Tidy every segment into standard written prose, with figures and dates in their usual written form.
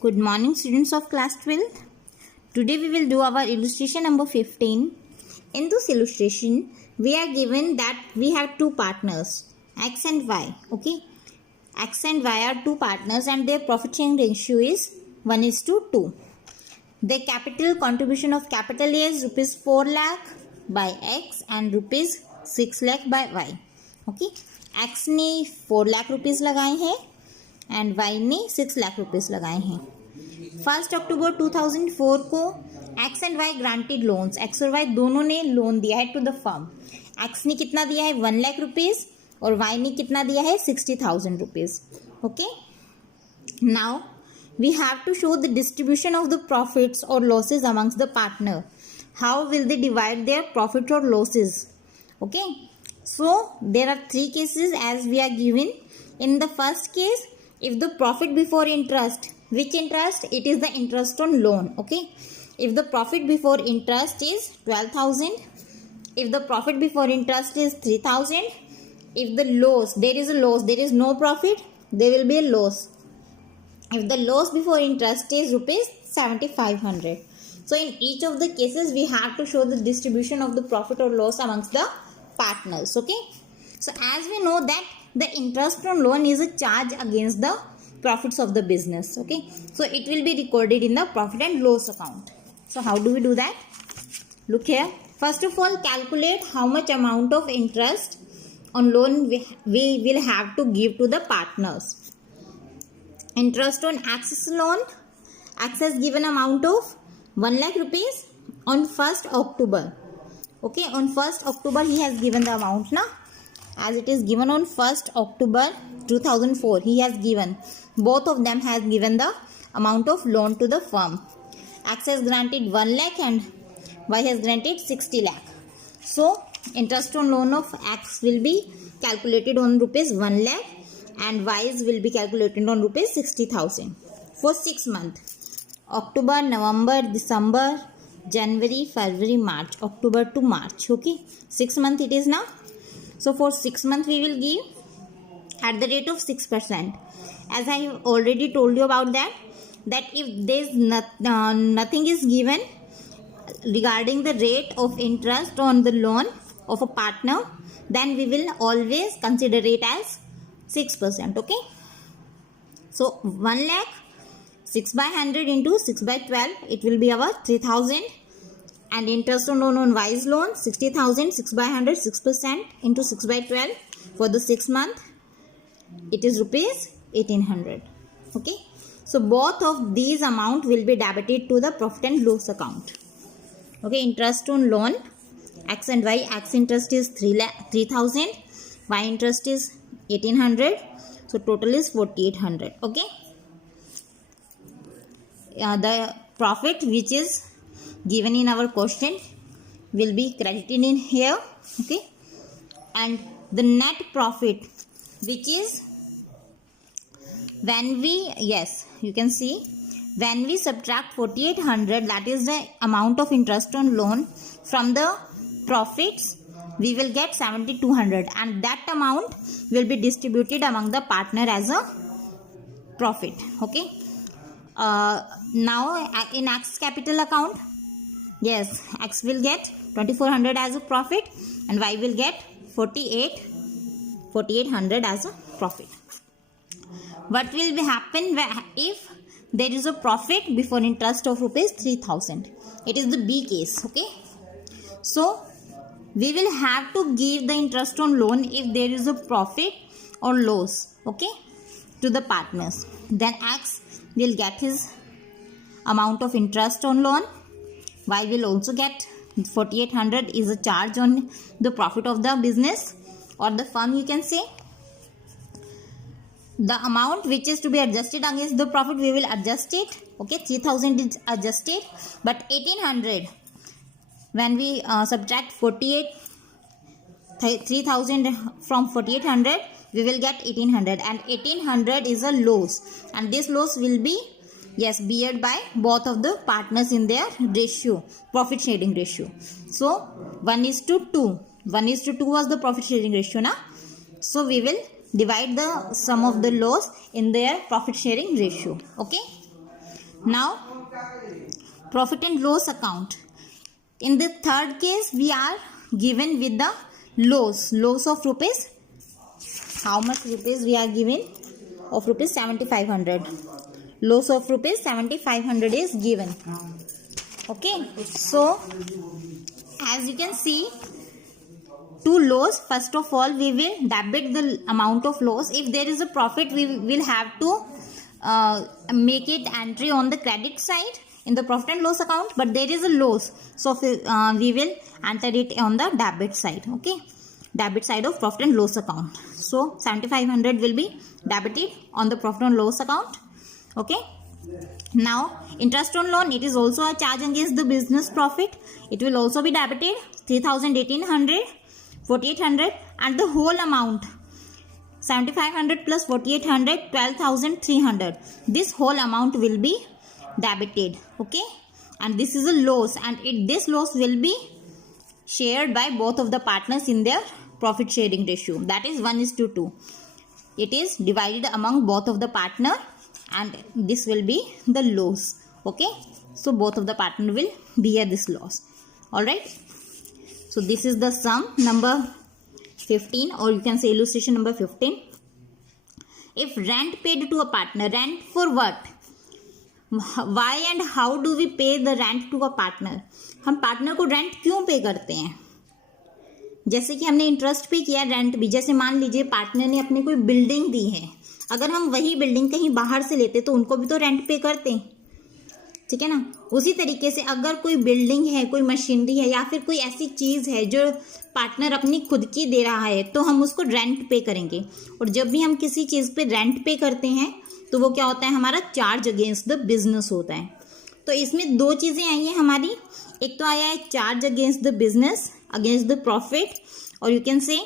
Good morning, students of class 12th. Today we will do our illustration number 15. In this illustration, we are given that we have two partners, X and Y. Okay, X and Y are two partners and their profit sharing ratio is 1:2. The capital contribution of capital A is rupees 4 lakh by X and rupees 6 lakh by Y. Okay, X ने 4 lakh rupees लगाए हैं and Y ने 6 lakh rupees लगाए हैं. 1 अक्टूबर 2004 को X and Y granted loans, X और Y दोनों ने लोन दिया है टू द फर्म. एक्स ने कितना दिया है 1 लाख रुपीस और वाई ने कितना दिया है 60,000 rupees. Okay, now we have to show the distribution of the profits और losses amongst the partner. How will they divide their profit और losses? Okay, so there are three cases as we are given. In the first case, if the profit before interest, which interest? It is the interest on loan. Okay, if the profit before interest is 12,000, if the profit before interest is 3,000, if the loss, there is a loss, there is no profit, there will be a loss. If the loss before interest is rupees 7,500. So in each of the cases we have to show the distribution of the profit or loss amongst the partners. Okay, so as we know that the interest on loan is a charge against the profits of the business. Okay, so it will be recorded in the profit and loss account. So how do we do that? Look here. First of all, calculate how much amount of interest on loan we will have to give to the partners. Interest on Axis loan, X has given amount of 1 lakh rupees on 1st October. Okay, on 1st October he has given the amount na, as it is given on 1st October 2004. He has given, both of them has given the amount of loan to the firm. X has granted 1 lakh and Y has granted 60 lakh. So interest on loan of X will be calculated on rupees 1 lakh and Y's will be calculated on rupees 60,000 for 6 months. October, November, December, January, February, March, October to March. Okay, 6 months it is now. So for 6 months we will give at the rate of 6%. As I have already told you about that if there is nothing is given regarding the rate of interest on the loan of a partner, then we will always consider it as 6%. Okay, so 1 lakh 6 by 100 into 6 by 12, it will be our 3,000, and interest on loan on Y's loan 60,000, 6 by 100, 6% into 6 by 12 for the 6 month, it is rupees 1,800. Okay, so both of these amount will be debited to the profit and loss account. Okay, interest on loan X and Y, X interest is 3,000, Y interest is 1,800, so total is 4,800. Okay, the profit which is given in our question will be credited in here. Okay, and the net profit, which is when we, yes, you can see, when we subtract 4,800, that is the amount of interest on loan, from the profits we will get 7,200, and that amount will be distributed among the partner as a profit. Okay, now in X capital account, yes, X will get 2,400 as a profit and Y will get 4,800 as a profit. What will be happen if there is a profit before interest of rupees 3,000? It is the B case. Okay, so we will have to give the interest on loan if there is a profit or loss, okay, to the partners. Then X will get his amount of interest on loan. Y will also get 4,800 is a charge on the profit of the business or the firm, you can say. The amount which is to be adjusted against the profit, we will adjust it. Okay, 3,000 is adjusted, but 1,800, when we subtract 3,000 from 4,800, we will get 1,800, and 1,800 is a loss, and this loss will be, yes, beared by both of the partners in their ratio, profit sharing ratio. So 1:2, 1:2 was the profit sharing ratio now. So we will divide the sum of the loss in their profit sharing ratio. Okay, Now, profit and loss account. In the third case, we are given with the loss of rupees. How much rupees we are given? Of rupees 7,500. Loss of rupees 7,500 is given. Okay, so as you can see, to loss, first of all we will debit the amount of loss. If there is a profit, we will have to make it entry on the credit side in the profit and loss account, but there is a loss, so we will enter it on the debit side. Okay, debit side of profit and loss account. So 7,500 will be debited on the profit and loss account. Okay, now interest on loan, it is also a charge against the business profit. It will also be debited 3,000, 1,800, 4,800, and the whole amount 7,500 plus 4,800, 12,300. This whole amount will be debited. Okay, and this is a loss, and this loss will be shared by both of the partners in their profit sharing ratio, that is 1:2. It is divided among both of the partner, and this will be the loss. Okay, so both of the partner will bear this loss. All right, so this is the sum number 15, or you can say illustration number 15. If rent paid to a partner, rent for what, why and how do we pay the rent to a partner? हम partner को rent क्यों पे करते हैं? जैसे कि हमने interest पे किया, रेंट भी, जैसे मान लीजिए पार्टनर ने अपने कोई बिल्डिंग दी है, अगर हम वही बिल्डिंग कहीं बाहर से लेते तो उनको भी तो रेंट पे करते हैं, ठीक है ना। उसी तरीके से अगर कोई बिल्डिंग है, कोई मशीनरी है, या फिर कोई ऐसी चीज़ है जो पार्टनर अपनी खुद की दे रहा है, तो हम उसको रेंट पे करेंगे। और जब भी हम किसी चीज़ पे रेंट पे करते हैं तो वो क्या होता है, हमारा चार्ज अगेंस्ट द बिजनेस होता है। तो इसमें दो चीज़ें आई हैं हमारी, एक तो आया है charge against the business, against the profit, और you can say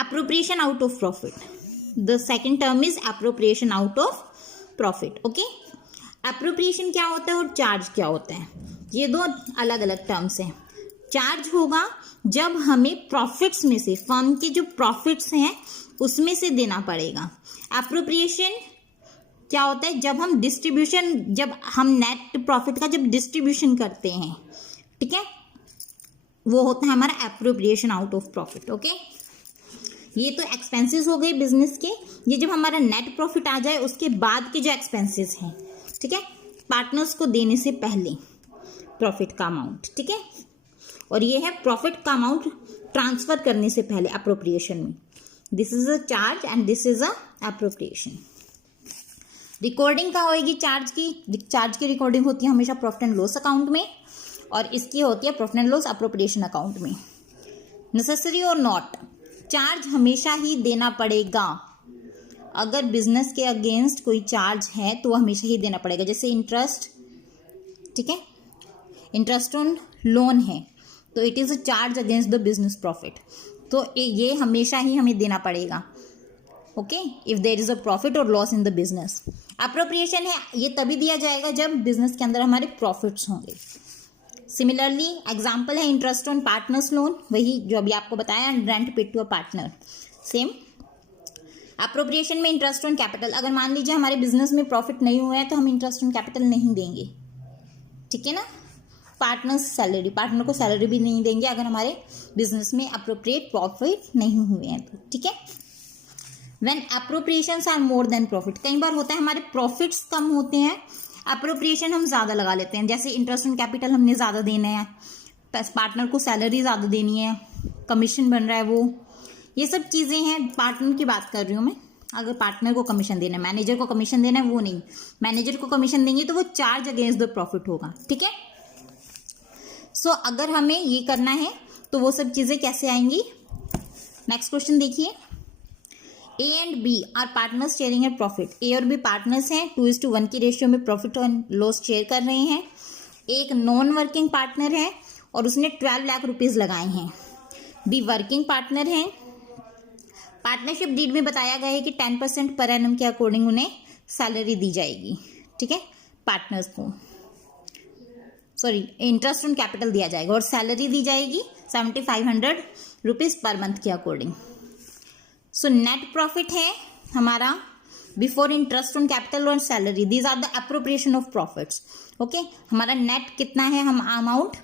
appropriation out of profit. The second term is appropriation out of profit. Okay, appropriation क्या होता है और चार्ज क्या होता है, ये दो अलग अलग टर्म्स हैं. चार्ज होगा जब हमें प्रॉफिट्स में से, फर्म के जो प्रॉफिट्स हैं उसमें से देना पड़ेगा. एप्रोप्रिएशन क्या होता है, जब हम डिस्ट्रीब्यूशन, जब हम नेट प्रॉफिट का जब डिस्ट्रीब्यूशन करते हैं, ठीक है, वो होता है हमारा appropriation out of profit. Okay, ये तो एक्सपेंसेस हो गए बिजनेस के. ये जब हमारा नेट प्रॉफिट आ जाए उसके बाद के जो एक्सपेंसेस हैं, ठीक है, पार्टनर्स को देने से पहले प्रॉफिट का अमाउंट, ठीक है, और ये है प्रॉफिट का अमाउंट ट्रांसफर करने से पहले एप्रोप्रिएशन में. This is a charge and this is a appropriation. Recording क्या होगी चार्ज की, चार्ज की रिकॉर्डिंग होती है हमेशा प्रॉफिट एंड लॉस अकाउंट में, और इसकी होती है profit and loss appropriation account में. नेसेसरी और नॉट, चार्ज हमेशा ही देना पड़ेगा. अगर बिजनेस के अगेंस्ट कोई चार्ज है तो हमेशा ही देना पड़ेगा. जैसे इंटरेस्ट, ठीक है, इंटरेस्ट ऑन लोन है तो it is a charge against the business profit, तो ये हमेशा ही हमें देना पड़ेगा. Okay, if there is a profit और loss in the business. Appropriation है, ये तभी दिया जाएगा जब बिजनेस के अंदर हमारे प्रॉफिट्स होंगे. सिमिलरली एग्जाम्पल है इंटरेस्ट ऑन पार्टनर्स लोन, वही जो अभी आपको बताया, rent paid to a partner. Same appropriation में इंटरेस्ट ऑन कैपिटल, अगर मान लीजिए हमारे बिजनेस में प्रॉफिट नहीं हुआ है तो हम इंटरेस्ट ऑन कैपिटल नहीं देंगे, ठीक है ना. पार्टनर्स सैलरी, पार्टनर को सैलरी भी नहीं देंगे अगर हमारे बिजनेस में अप्रोप्रिएट प्रॉफिट नहीं हुए हैं तो, ठीक है. When appropriations are more than profit, कई बार होता है हमारे प्रॉफिट्स कम होते हैं, एप्रोप्रिएशन हम ज़्यादा लगा लेते हैं. जैसे इंटरेस्ट ऑन कैपिटल हमने ज़्यादा देना है, पार्टनर को सैलरी ज़्यादा देनी है, कमीशन बन रहा है वो, ये सब चीज़ें हैं. पार्टनर की बात कर रही हूँ मैं. अगर पार्टनर को कमीशन देना है, मैनेजर को कमीशन देना है, वो नहीं. मैनेजर को कमीशन देंगे तो वो चार्ज अगेंस्ट द प्रॉफिट होगा, ठीक है. सो अगर हमें ये करना है तो वो सब चीज़ें कैसे आएंगी. नेक्स्ट क्वेश्चन देखिए. A and B are partners sharing a profit. A और बी पार्टनर्स हैं, 2:1 की रेशियो में प्रॉफिट और लॉस शेयर कर रहे हैं. एक नॉन वर्किंग पार्टनर है और उसने 12 लाख रुपीज़ लगाए हैं. बी वर्किंग पार्टनर हैं. पार्टनरशिप डीड में बताया गया है कि 10% पर एनम के अकॉर्डिंग उन्हें सैलरी दी जाएगी, ठीक है, पार्टनर्स को, सॉरी, इंटरेस्ट ऑन कैपिटल दिया जाएगा और सैलरी दी जाएगी 7,500 रुपीज़ पर मंथ के अकॉर्डिंग. सो नेट प्रॉफिट है हमारा बिफोर इंटरेस्ट ऑन कैपिटल और salary, these are the appropriation of profits. Okay, हमारा नेट कितना है, हम अमाउंट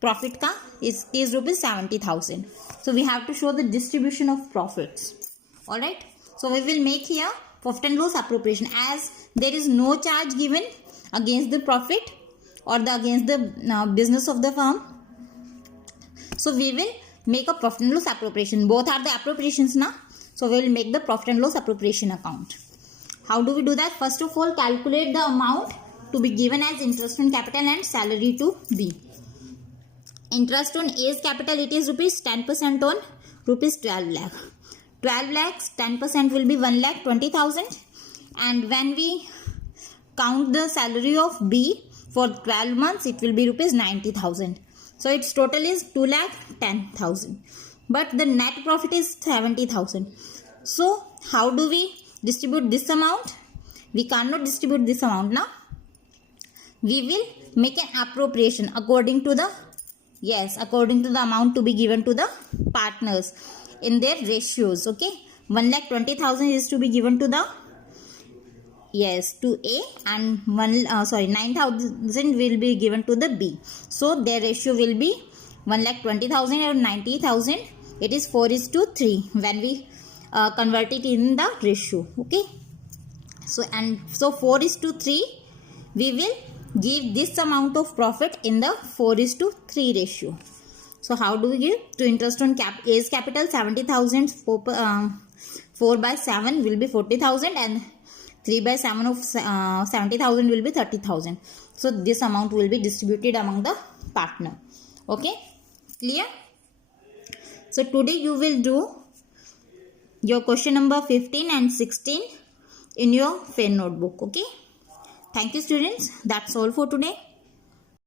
प्रॉफिट का is rupees 70,000. So we have to show the distribution of profits. All right. So we will make here profit and loss appropriation, as there is no charge given against the profit or against the business of the firm. So we will make a profit and loss appropriation. Both are the appropriations now. So we will make the profit and loss appropriation account. How do we do that? First of all, calculate the amount to be given as interest on capital and salary to B. Interest on A's capital, it is rupees 10% on rupees 12 lakh. 12 lakhs, 10% will be 1,20,000. And when we count the salary of B for 12 months, it will be rupees 90,000. So its total is 2,10,000. But the net profit is 70,000. So how do we distribute this amount? We cannot distribute this amount now. We will make an appropriation according to the amount to be given to the partners in their ratios. Okay, 1,20,000 is to be given to the to A, and 9,000 will be given to the B. So their ratio will be 1,20,000 and 90,000. It is 4:3 when we convert it in the ratio. Okay, so 4:3 we will give this amount of profit in the 4:3 ratio. So how do we give? To interest on A's capital 70,000, 4 by 7 will be 40,000, and 3 by 7 of 70,000 will be 30,000. So this amount will be distributed among the partner. Okay, clear? So today you will do your question number 15 and 16 in your pen notebook. Okay, thank you students. That's all for today.